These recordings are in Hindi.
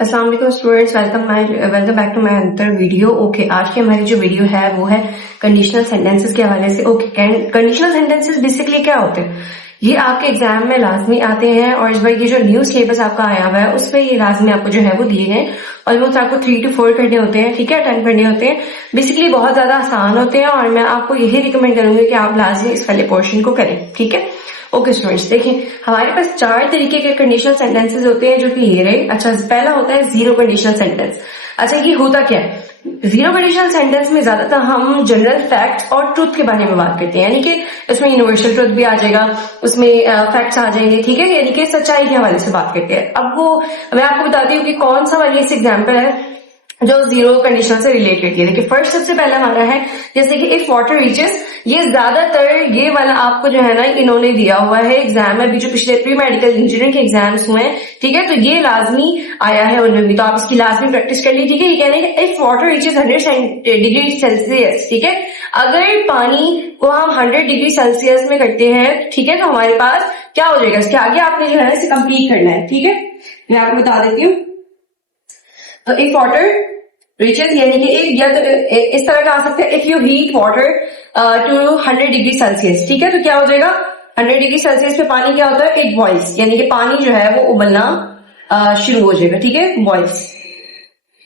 अस्सलाम वालेकुम students, welcome back to my another video. Okay, आज की हमारी जो वीडियो है वो है कंडीशनल सेंटेंसेस के हवाले से। ओके, कंडीशनल सेंटेंसेस बेसिकली क्या होते हैं? ये आपके एग्जाम में लाजमी आते हैं और इस बार ये जो न्यू सिलेबस आपका आया हुआ है उसमें ये लाजमी आपको जो है वो दिए हैं। ऑलमोस्ट आपको 3 to 4 करने होते हैं, ठीक है, 10 करने होते हैं। बेसिकली बहुत ज्यादा आसान होते हैं और मैं आपको यही रिकमेंड करूंगी कि आप लाजमी इस वाले पोर्शन को करें, ठीक है। ओके स्टूडेंट्स, देखिए हमारे पास 4 तरीके के कंडीशनल सेंटेंसेस होते हैं जो कि ये रहे। अच्छा, पहला होता है जीरो कंडीशनल सेंटेंस। अच्छा, ये होता क्या है? जीरो कंडीशनल सेंटेंस में ज्यादातर हम जनरल फैक्ट्स और ट्रुथ के बारे में बात करते हैं, यानी कि इसमें यूनिवर्सल ट्रुथ भी आ जाएगा, उसमें फैक्ट्स आ जाएंगे, ठीक है, यानी कि सच्चाई के हवाले से बात करते हैं। अब वो मैं आपको बताती हूँ कि कौन सा वाली ऐसे एग्जाम्पल है जो जीरो कंडीशन से रिलेटेड है। देखिए फर्स्ट सबसे पहला हमारा है जैसे कि इफ वाटर रीचेस। ये ज्यादातर ये वाला आपको जो है ना इन्होंने दिया हुआ है एग्जाम में, अभी जो पिछले प्री मेडिकल इंजीनियरिंग के एग्जाम्स हुए हैं, ठीक है, तो ये लाजमी आया है उनमें भी, तो आप इसकी लाजमी प्रैक्टिस कर लीजिए। ठीक है, ये कह रहे हैं if water reaches 100 degree Celsius, ठीक है, अगर पानी को हम 100 डिग्री सेल्सियस में करते हैं, ठीक है, तो हमारे पास क्या हो जाएगा? इसके आगे आपने जो है इसे कंप्लीट करना है, ठीक है, मैं आपको बता देती हूँ। तो इफ वाटर रीचेस यानी कि एक या तो इस तरह का आ सकता है, if you heat water to 100 degree Celsius, ठीक है, तो क्या हो जाएगा? 100 डिग्री सेल्सियस पे पानी क्या होता है? एक बॉइल्स, यानी कि पानी जो है वो उबलना शुरू हो जाएगा, ठीक है, बॉइल्स।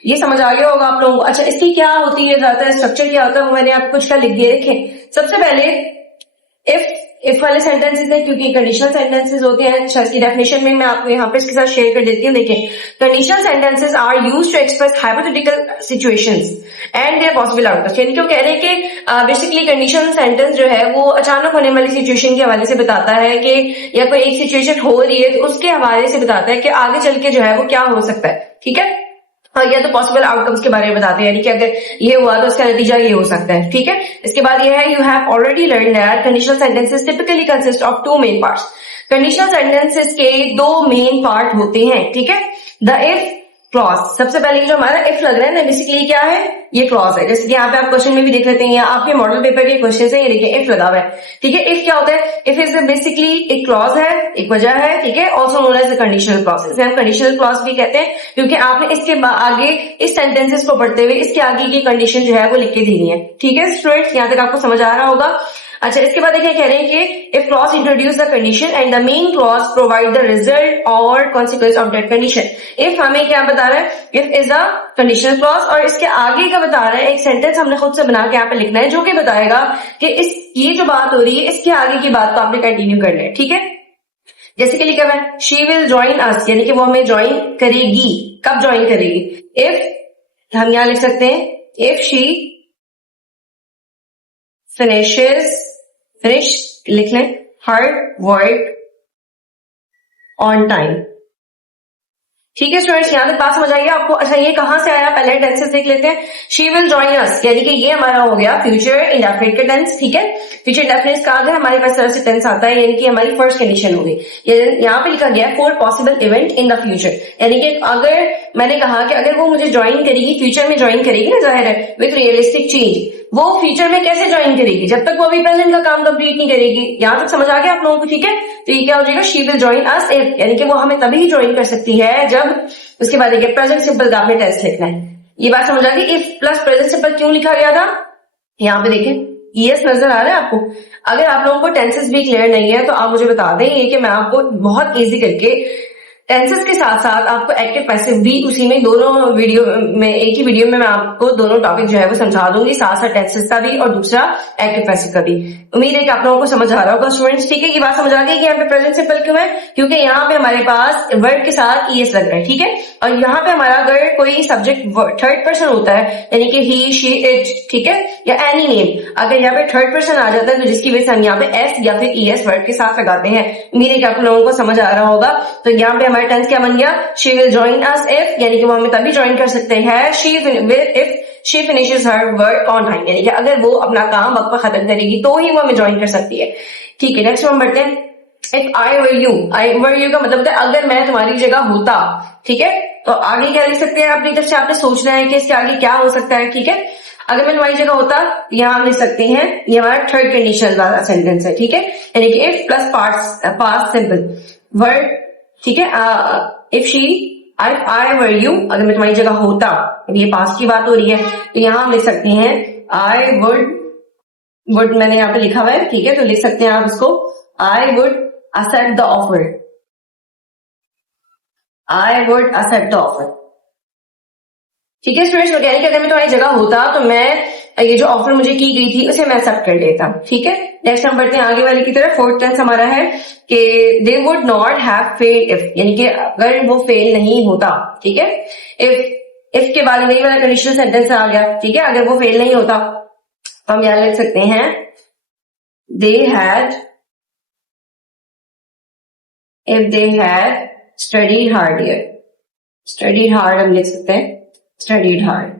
ये समझ आ गया होगा आप लोगों को। अच्छा, इसकी क्या होती है, ज्यादा स्ट्रक्चर क्या होता है वो मैंने आपको कुछ का लिख दिया। देखें सबसे पहले इफ वाले सेंटेंसेस है, क्योंकि कंडीशनल सेंटेंसेस होते हैं। अच्छा, इसकी डेफिनेशन में मैं आपको यहाँ पे इसके साथ शेयर कर देती हूँ। देखिए, conditional sentences are used to express hypothetical situations and their possible outcomes. यानी कि वो कह रहे हैं कि बेसिकली कंडीशनल सेंटेंस जो है वो अचानक होने वाली सिचुएशन के हवाले से बताता है कि या कोई एक सिचुएशन हो रही है तो उसके हवाले से बताता है कि आगे चल के जो है वो क्या हो सकता है, ठीक है, या तो पॉसिबल आउटकम्स के बारे में बताते हैं, यानी कि अगर ये हुआ तो उसका नतीजा ये हो सकता है, ठीक है। इसके बाद ये है, you have already learn that conditional sentences typically consist of 2 main parts. Conditional sentences के 2 मेन पार्ट होते हैं, ठीक है। द इफ क्लॉज, सबसे पहले जो हमारा इफ लग रहा है ना, बेसिकली क्या है? ये क्लॉज है। जैसे कि यहाँ पे आप क्वेश्चन में भी देख लेते हैं, या आपके मॉडल पेपर के क्वेश्चन है, ये देखिए इफ लगा हुआ है, ठीक है। इफ क्या होता है? इफ इज बेसिकली एक क्लॉज है, एक वजह है, ठीक है, also known as conditional clause. इसे हम कंडीशनल क्लॉज भी कहते हैं क्योंकि आपने इसके आगे इस सेंटेंसेस को पढ़ते हुए इसके आगे की कंडीशन जो है वो लिख के देनी है, ठीक है स्टूडेंट्स, यहाँ तक आपको समझ आ रहा होगा। अच्छा, इसके बाद देखिए कह रहे हैं कि if clause introduce the condition and the main clause provide the result और consequence of that condition. If हमें क्या बता रहा है? If is a conditional clause, और इसके आगे का बता रहा है, एक सेंटेंस हमने खुद से बना के यहाँ पे लिखना है जो कि बताएगा कि इस ये जो बात हो रही है इसके आगे की बात को आपने कंटिन्यू करना है, ठीक है। जैसे कि लिखा हुआ है शी विल ज्वाइन अस, यानी कि वो हमें ज्वाइन करेगी। कब ज्वाइन करेगी? इफ हम यहां लिख सकते हैं इफ शी फिनिश लिख लें हर वर्क ऑन टाइम, ठीक है स्टूडेंट्स, यहाँ तक बात समझ आई है आपको। अच्छा, ये कहां से आया? पहले टेंसेस देख लेते हैं। शी विल जॉइन अस, यानी कि ये हमारा हो गया फ्यूचर इंडेफिनिट का टेंस, ठीक है। फ्यूचर इंडेफिनिट का अगर हमारे पास तरह से टेंस आता है, यानी कि हमारी फर्स्ट कंडीशन होगी। यहाँ पे लिखा गया for possible event in the future, यानी कि अगर मैंने कहा कि अगर वो मुझे ज्वाइन करेगी, फ्यूचर में ज्वाइन करेगी ना, जाहिर है विथ रियलिस्टिक चेंज, वो फ्यूचर में कैसे ज्वाइन करेगी? जब तक वो अभी प्रेजेंट का काम कंप्लीट नहीं करेगी। यहां तक समझ आ गया आप लोगों को, ठीक है। तो ये क्या हो जाएगा? She will join us if, यानी कि वो हमें तभी ज्वाइन कर सकती है जब, उसके बाद देखिए प्रेजेंट सिंपल का आपने टेंस लिखना है। ये बात समझ आ गई? इफ प्लस प्रेजेंट सिंपल क्यों लिखा गया था? यहाँ पे देखें ईएस नजर आ रहा है आपको। अगर आप लोगों को टेंसेस भी क्लियर नहीं है तो आप मुझे बता दें, ये कि मैं आपको बहुत इजी करके टेंसेस के साथ साथ आपको एक्टिव पैसिव भी उसी में दोनों वीडियो में, एक ही वीडियो में मैं आपको दोनों टॉपिक जो है वो समझा दूंगी, साथ साथ टेंसेस का भी और दूसरा एक्टिव पैसिव का भी। उम्मीद है कि आप लोगों को समझ आ रहा होगा स्टूडेंट्स, ठीक है। ये बात समझ आ गई कि यहाँ पे प्रेजेंट सिंपल क्यों है? क्योंकि यहाँ पे हमारे पास वर्ड के साथ ईएस लग रहा है, ठीक है। और यहाँ पे हमारा अगर कोई सब्जेक्ट थर्ड पर्सन होता है, यानी कि ही शी इट, ठीक है, या एनी नेम, अगर यहाँ पे थर्ड पर्सन आ जाता है तो जिसकी वजह से हम यहाँ पे एस या फिर ईएस वर्ड के साथ लगाते हैं। उम्मीद है कि आप लोगों को समझ आ रहा होगा। तो यहाँ पे हमारा टेंस क्या बन गया? She will join us if, यानी कि वो हमें तभी ज्वाइन कर सकते हैं if she finishes her work on time, यानी कि अगर वो अपना काम वक्त पर खत्म करेगी तो ही वो हमें ज्वाइन कर सकती है, ठीक है। नेक्स्ट हम बढ़ते हैं। इफ आई वर यू का मतलब है अगर मैं तुम्हारी जगह होता, ठीक है। तो आगे क्या लिख सकते हैं? अपनी तरफ से आपने सोचना है कि इसके आगे क्या हो सकता है, ठीक है। अगर मैं तुम्हारी जगह होता, यहाँ हम लिख सकते हैं, ये हमारा थर्ड कंडीशन वाला सेंटेंस है, ठीक है, यानी कि if plus past simple word, ठीक है। If she I were you, अगर मैं तुम्हारी जगह होता, ये पास्ट की बात हो रही है, तो यहां हम लिख सकते हैं आई वुड मैंने यहाँ पे लिखा हुआ है, ठीक है, तो लिख सकते हैं आप इसको I would accept the offer, I would accept the offer. ठीक है स्टूडेंट्स, यानी कि अगर मैं तुम्हारी जगह होता तो मैं ये जो ऑफर मुझे की गई थी उसे मैं एक्सेप्ट कर लेता। ठीक है, नेक्स्ट हम बढ़ते हैं आगे वाले की तरफ। फोर्थ टेंस हमारा है कि they would not have fail if, यानी कि अगर वो फेल नहीं होता। ठीक है, इफ के बाद यही वाला कंडीशनल सेंटेंस आ गया। ठीक है, अगर वो फेल नहीं होता तो हम यहां लिख सकते हैं they had, if they had studied hard, studied hard हम लिख सकते हैं, स्टडीड हार्ड।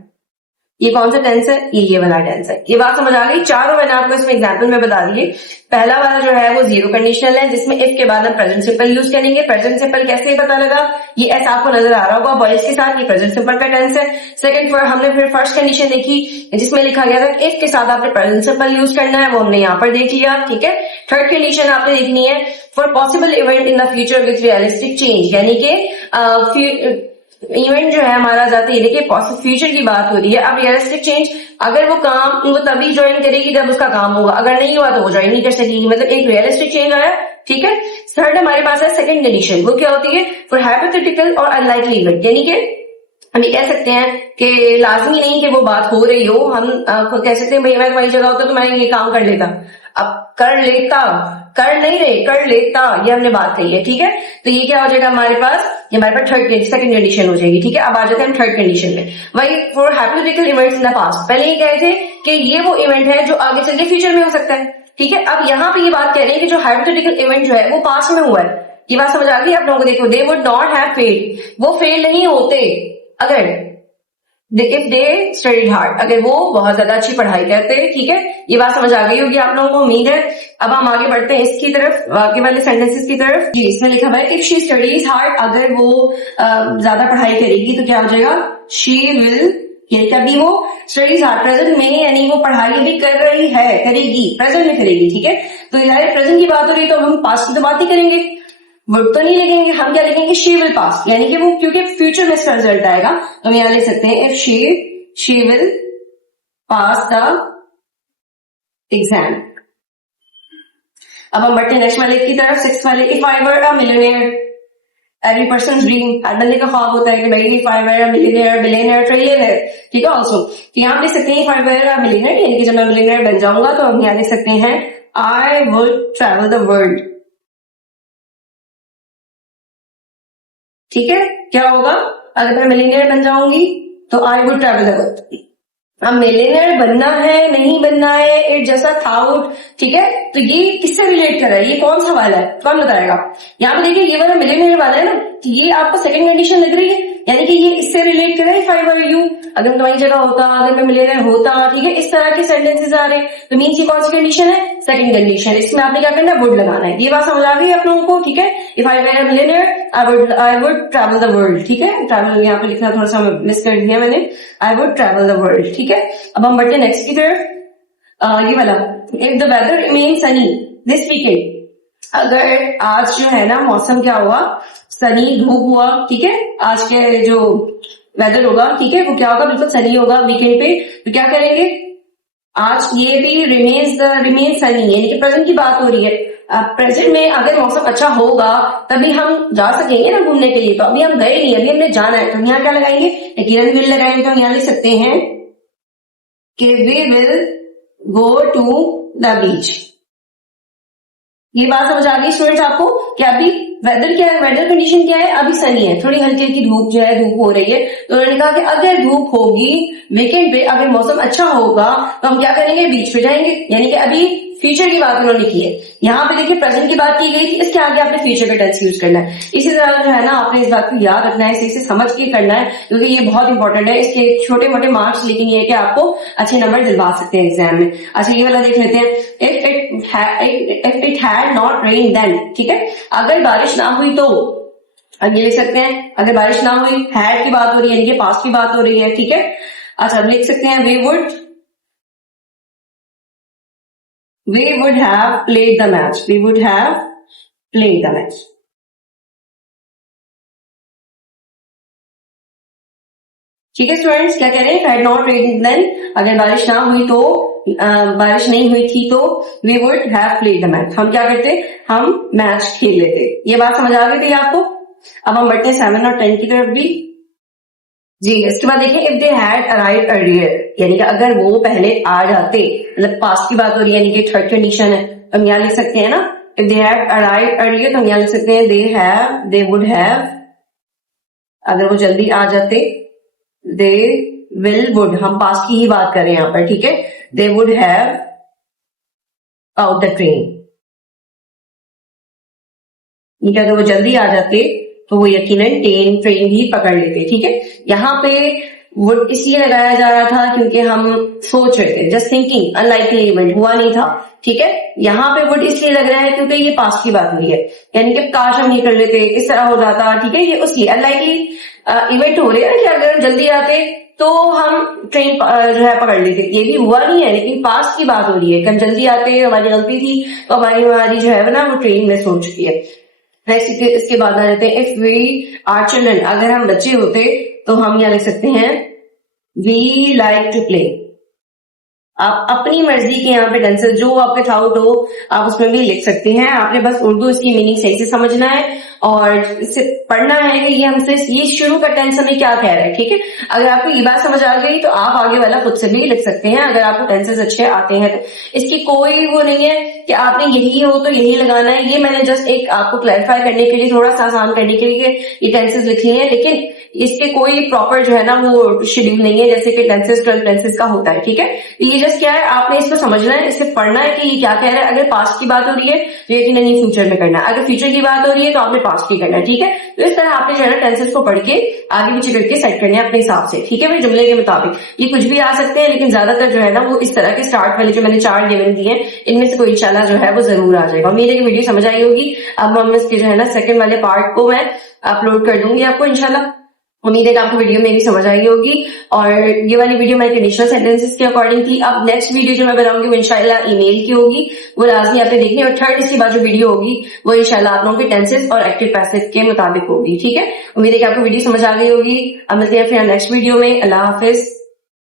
ये कौन सा टेंस है? ये वाला टेंस है। ये बात समझ आ गई? चारों मैंने आपको इसमें एग्जाम्पल में बता दिए। पहला वाला जो है वो जीरो कंडीशनल है, जिसमें इफ के बाद हम प्रेजेंट सिंपल यूज करेंगे। प्रेजेंट सिंपल कैसे पता लगा? ये एस आपको नजर आ रहा होगा बॉयज के साथ, ये प्रेजेंट सिंपल का टेंस है। सेकंड पर हमने फिर फर्स्ट कंडीशन देखी जिसमें लिखा गया था इफ के साथ आपने प्रेजेंट सिंपल यूज करना है, वो हमने यहाँ पर देख लिया। ठीक है, थर्ड कंडीशन आपने देखनी है for possible event in the future with realistic change, यानी कि इवेंट जो है हमारा जाते ही देखिए फ्यूचर की बात हो रही है। अब रियलिस्टिक चेंज, अगर वो काम वो तभी ज्वाइन करेगी जब उसका काम होगा, अगर नहीं हुआ तो वो ज्वाइन नहीं कर सकेगी, मतलब एक रियलिस्टिक चेंज आया। ठीक है, थर्ड हमारे पास है सेकंड कंडीशन, वो क्या होती है? फॉर हाइपोथेटिकल और अनलाइकली इवेंट, यानी कि हम ये कह सकते हैं कि लाजमी नहीं कि वो बात हो रही हो, हम खुद कह सकते हैं भाई मैं तुम्हारी जगह होता तो मैं ये काम कर लेता। अब कर लेता, कर नहीं रहे, कर लेता, ये हमने बात कही है। ठीक है, तो ये क्या हो जाएगा हमारे पास? ये हमारे पास सेकंड कंडीशन हो जाएगी। ठीक है, अब आ जाते हैं हम थर्ड कंडीशन में। वही for hypothetical events in the past, पहले ये कहे थे कि ये वो इवेंट है जो आगे चल के फ्यूचर में हो सकता है। ठीक है, अब यहाँ पे ये बात कह रही है कि जो हाइपोथेटिकल इवेंट जो है वो पास्ट में हुआ है। ये बात समझ आ गई आप लोगों को? देखो, they would not have fail, वो फेल नहीं होते अगर इफ दे स्टडीड हार्ड, अगर वो बहुत ज्यादा अच्छी पढ़ाई करते हैं। ठीक है, ये बात समझ आ गई होगी आप लोगों को, उम्मीद है। अब हम आगे बढ़ते हैं इसकी तरफ, आगे वाले सेंटेंसेस की तरफ। जी, इसमें लिखा हुआ है इफ शी स्टडीज हार्ड, अगर वो ज्यादा पढ़ाई करेगी तो क्या हो जाएगा? शी विल, ये कभी वो स्टडीज हार्ड प्रेजेंट में, यानी वो पढ़ाई भी कर रही है, करेगी, प्रेजेंट में करेगी। ठीक है, तो यार प्रेजेंट की बात हो रही तो हम पास्ट की तो बात ही करेंगे, वुड तो नहीं लिखेंगे, हम क्या लिखेंगे? शी विल पास, यानी कि वो क्योंकि फ्यूचर में इसका रिजल्ट आएगा तो हम यहां लिख सकते हैं if she will pass the exam. अब हम बढ़ते हैं नेक्स्ट वाले की तरफ, सिक्स वाले। If I were a millionaire, every person dream, हर बंदे का ख्वाब होता है कि भाई if I were a millionaire, billionaire, trillionaire. ठीक है, ऑल्सो तो यहां लिख सकते हैं if I were a millionaire, यानी कि जब मैं मिलियनेयर बन जाऊंगा तो हम यहां लिख सकते हैं I would travel the world. ठीक है, क्या होगा अगर मैं मिलियनेयर बन जाऊंगी? तो I would travel the world. अब मिलियनेयर बनना है नहीं बनना है, इट जस्ट अ थॉट। ठीक है, तो ये किससे रिलेट कर रहा है? ये कौन सा वाला है? कौन बताएगा? यहाँ पे देखिए, ये वाला मिलियनेयर वाला है ना, तो ये आपको सेकंड कंडीशन लग रही है, यानी कि ये इससे रिलेट कर रहा है इफ आई वर यू, अगर तुम्हारी जगह होता, अगर मैं मिलियनेयर होता। ठीक है, इस तरह के सेंटेंसेस आ रहे हैं, तो मीन्स ये कौन सी कंडीशन है? Second condition. इसमें आपने क्या करना है? वुड लगाना है। ये बात समझ आ गई आप लोगों को? ठीक है, if I were a millionaire I would travel the world. ठीक है, ट्रैवल यहाँ पे लिखना थोड़ा सा मिस कर दिया मैंने, I would travel the world. ठीक है, अब हम बढ़ते हैं नेक्स्ट की तरफ। ये वाला, if the weather remain sunny this weekend, अगर आज जो है ना मौसम क्या हुआ? सनी, धूप हुआ। ठीक है, आज के जो वेदर होगा, ठीक है, वो क्या होगा? बिल्कुल सनी होगा वीकेंड पे। तो क्या करेंगे? आज ये भी रिमेन सनी, यानी कि प्रेजेंट की बात हो रही है। प्रेजेंट में अगर मौसम अच्छा होगा तभी हम जा सकेंगे ना घूमने के लिए, तो अभी हम गए नहीं, अभी हमने जाना है, तो यहाँ क्या लगाएंगे? यकीनन विल लगाएंगे, तो हम यहाँ लिख सकते हैं कि we will go to the beach. ये बात समझ आ गई स्टूडेंट्स आपको कि अभी वेदर क्या है? वेदर कंडीशन क्या है? अभी सनी है, थोड़ी हल्की हल्की धूप जो है, धूप हो रही है। तो उन्होंने कहा कि अगर धूप होगी वीकेंड पे, अगर मौसम अच्छा होगा तो हम क्या करेंगे? बीच पे जाएंगे, यानी कि अभी फ्यूचर की बात उन्होंने की है। यहाँ पे देखिए प्रेजेंट की बात की गई थी, इसके आगे आपने फ्यूचर का टेंस यूज करना है। इसी तरह जो है ना आपने इस बात को याद रखना है, इसे समझ के करना है, क्योंकि ये बहुत इंपॉर्टेंट है। इसके छोटे मोटे मार्क्स, लेकिन ये कि आपको अच्छे नंबर दिलवा सकते हैं एग्जाम में। अच्छा, ये वाला देख लेते हैं, if it had not rain then. ठीक है, अगर बारिश ना हुई तो, अब ये लिख सकते हैं अगर बारिश ना हुई, हैड की बात हो रही है, यानी कि पास्ट की बात हो रही है। ठीक है, अच्छा अब लिख सकते हैं we would have played the match. We would have played the match. ठीक है स्टूडेंट्स, क्या कह रहे हैं, हैड नॉट रेन देन, अगर बारिश ना हुई तो, बारिश नहीं हुई थी तो we would have played the match, हम क्या करते, हम मैच खेल लेते। ये बात समझ आ गई थी आपको। अब हम बढ़ते हैं 7 और 10 की तरफ भी जी। इसके बाद देखिए, if they had arrive earlier, यानी कि अगर वो पहले आ जाते, मतलब पास्ट की बात हो रही है, यानी कि थर्ड कंडीशन है, तो हम यहाँ लिख सकते हैं ना, if they had arrive earlier, तो हम यहाँ लिख सकते हैं दे वुड हैव, अगर वो जल्दी आ जाते, दे विल वुड, हम पास्ट की ही बात कर रहे हैं यहाँ पर, ठीक है, they would have out the train, ठीक है, अगर वो जल्दी आ जाते तो वो यकीनन ट्रेन भी पकड़ लेते, ठीक है। यहाँ पे वुड इसलिए लगाया जा रहा था क्योंकि हम सोच रहे थे, जस्ट थिंकिंग, अनलाइकली इवेंट हुआ नहीं था, ठीक है। यहाँ पे वुड इसलिए लग रहा है क्योंकि ये पास्ट की बात हुई है, यानी कि काश हम ये कर लेते, इस तरह हो जाता, ठीक है, ये उसलिए अनलाइकली इवेंट हो रहे हैं कि अगर हम जल्दी आते तो हम ट्रेन जो है पकड़ लेते, ये भी हुआ नहीं है, लेकिन पास्ट की बात हो रही है कि हम जल्दी आते, हमारी गलती थी, तो हमारी जो है ना वो ट्रेन मिस हो चुकी है। इसके बाद आ जाते हैं, इफ वी आर चिल्ड्रन, अगर हम बच्चे होते तो हम यहाँ लिख सकते हैं वी लाइक टू प्ले। आप अपनी मर्जी के यहाँ पे टेंसेस जो आपके थाउट हो आप उसमें भी लिख सकते हैं, आपने बस उर्दू इसकी मीनिंग सही से समझना है और इससे पढ़ना है कि ये हमसे ये शुरू का टेंस हमें क्या कह रहा है, ठीक है। अगर आपको ये बात समझ आ गई तो आप आगे वाला खुद से भी लिख सकते हैं, अगर आपको टेंसेस अच्छे आते हैं तो। इसकी कोई वो नहीं है कि आपने यही हो तो यही लगाना है, ये मैंने जस्ट एक आपको क्लैरिफाई करने के लिए, थोड़ा सा आसान करने के लिए ये टेंसेस लिख लिए हैं, लेकिन इसके कोई प्रॉपर जो है ना वो शेड्यूल नहीं है जैसे कि टेंसेस 12 टेंसेस का होता है, ठीक है। ये जस्ट क्या है, आपने इसको समझना है, इसे पढ़ना है कि ये क्या कह रहा है। अगर पास्ट की बात हो रही है तो ये कि नहीं फ्यूचर में करना है, अगर फ्यूचर की बात हो रही है तो आपने पास्ट की करना है, ठीक है। तो इस तरह आपने जो है ना टेंसेस को पढ़ के आगे पीछे करके सेट करने अपने हिसाब से, ठीक है भाई, जुमले के मुताबिक। ये कुछ भी आ सकते हैं, लेकिन ज्यादातर जो है ना वो इस तरह के स्टार्ट वाले जो मैंने 4 गिवन दिए हैं इनमें से कोई इंशाल्लाह जो है वो जरूर आ जाएगा। उम्मीद है कि वीडियो समझ आई होगी। अब हम इसके जो है ना सेकंड वाले पार्ट को मैं अपलोड कर दूंगी आपको इंशाल्लाह। उम्मीद है कि आपको वीडियो मेरी समझ आई होगी, और ये वाली वीडियो मेरे कंडीशनल सेंटेंसेस के अकॉर्डिंग थी। अब नेक्स्ट वीडियो जो मैं बनाऊंगी वो इंशाल्लाह ईमेल की होगी, वो लाजमी आपने देखनी, और थर्ड इसके बाद जो वीडियो होगी वो इंशाल्लाह आप लोगों के टेंसेस और एक्टिव पैसिव के मुताबिक होगी, ठीक है। उम्मीद है कि आपको वीडियो समझ आ गई होगी। अब मिलते हैं फिर नेक्स्ट वीडियो में। अल्लाह हाफिज।